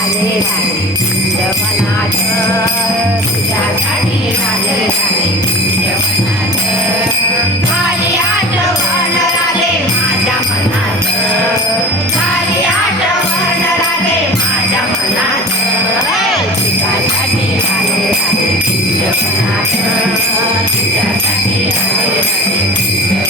झाले जवनाथ तुझ्यासाठी झाले झाले जवनाथ झाली आठवण आले माझ्या मनात झाली आठवण आले माझ्या मनात तुझ्यासाठी झाले झाले जवनाथ झाले झाले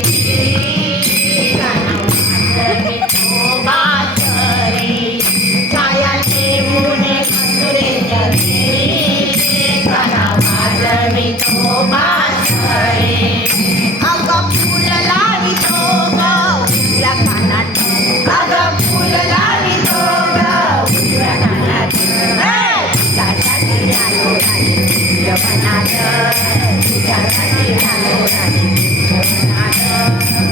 Jagannatha, Jagannatha, Jagannatha, Jagannatha.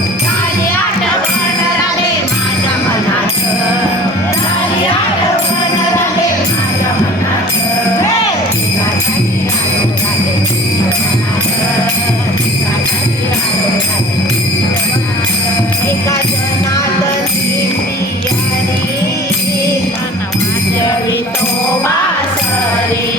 Yeah.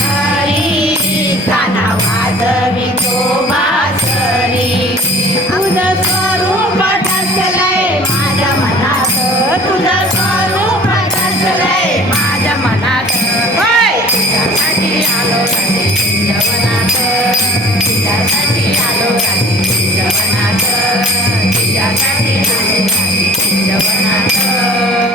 Hari काना वाजवी तो बासरी तुझं स्वरूप माझ्या मनात तुझं स्वरूप ठसलंय माझ्या मनात होय तुझ्यासाठी आलो राणी तुझ्या मनात तुझ्यासाठी आलो राणी तुझ्या मनात तुझ्यासाठी आलो राणी तुझ्या मनात